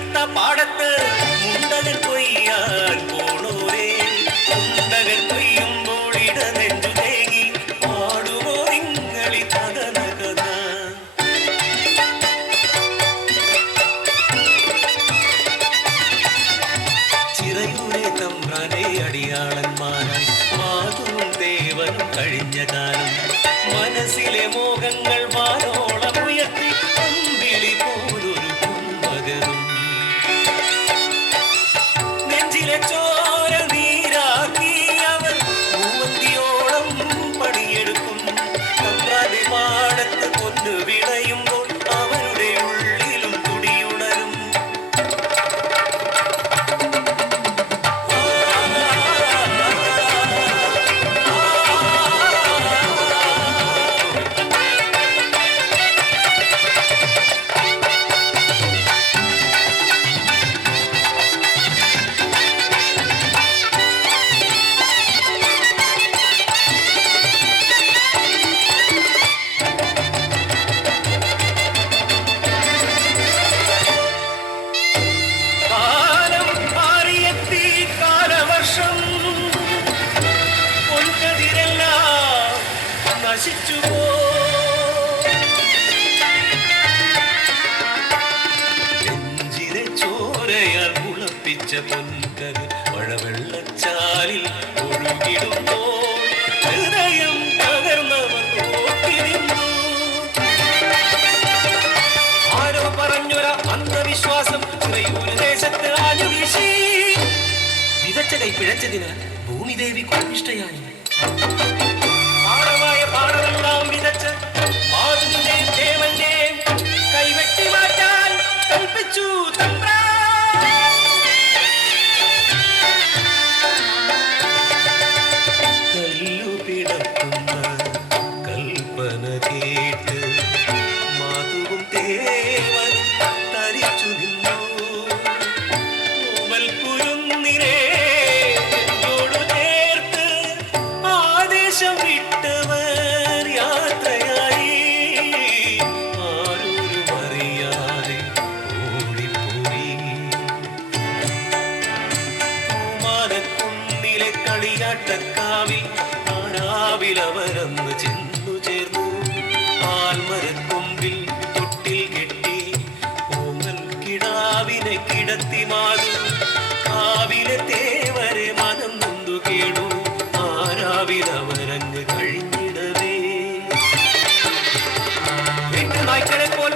കൈയെടുത്ത പാടത്ത് മുണ്ടകൻ കൊയ്യാൻ പോണോരേ മുണ്ടകൻ കൊയ്യുമ്പോൾ ഇടനെഞ്ചു തേങ്ങി പാടുമോ നിങ്ങളി കഥന കഥ ചിറയൂരെ തമ്പ്രാനെ അടിയാളന്മാരായി മാതും ദേവനും കഴിഞ്ഞ കാലം മനസ്സിലെ മോഹങ്ങൾ വാനോളമുയർത്തി അമ്പിളി പോലൊരു പൊന്മകനും നെഞ്ചിലെ ചോര നീരാക്കി അവർ മൂവന്തിയോളം പണിയെടുക്കും തമ്പ്രാന്റെ പാടത്ത് പൊന്നു വിളയുമ്പോൾ അവരുടെ ഉള്ളിലും തുടിയുണരും നെഞ്ചിലെ ചോരയാൽ മുളപ്പിച്ച പൊൻകരു മഴവെള്ളച്ചാലിൽ ഒഴുകിടുമ്പോൾ ഹൃദയം തകർന്നവർ നോക്കിനിന്നു ആരോ പറഞ്ഞൊര അന്ധവിശ്വാസം ചിറയൂര് ദേശത്ത് ആഞ്ഞുവീശി വിതച്ച കൈ പിഴച്ചതിന് ഭൂമിദേവി കോപിഷ്ഠയായി പാടമെല്ലാം വിതച്ച് മാതുവിന്റെ ദേവന്റെ കൈവെട്ടി മാറ്റാൻ കൽപ്പിച്ചു കല്ലു പിടക്കുന്ന കൽപ്പന കേട്ട് മാതുവും ദേവനും തരിച്ചു നിന്നു കുരുന്നിനെ ചേർത്ത് ആദേശം വിട്ടവർ യാത്രയായി ആരോരും അറിയാതെ ഓടിപ്പോയി മാനക്കുന്നിലെ കളിയാട്ടക്കാവിൽ ആരാവിലവരന്ന് ചെന്നു ചേർന്നു ആൽമരക്കൊമ്പിൽ തൊട്ടിൽ കെട്ടി ഓങ്ങൽ കിടാവിനെ കിടത്തി മാതു കാവിലെ തേവരെ മനം നൊന്തു കേടു ആരാവിലവരങ്ങ് കഴിഞ്ഞിടവേ നായ്ക്കളെ പോൽ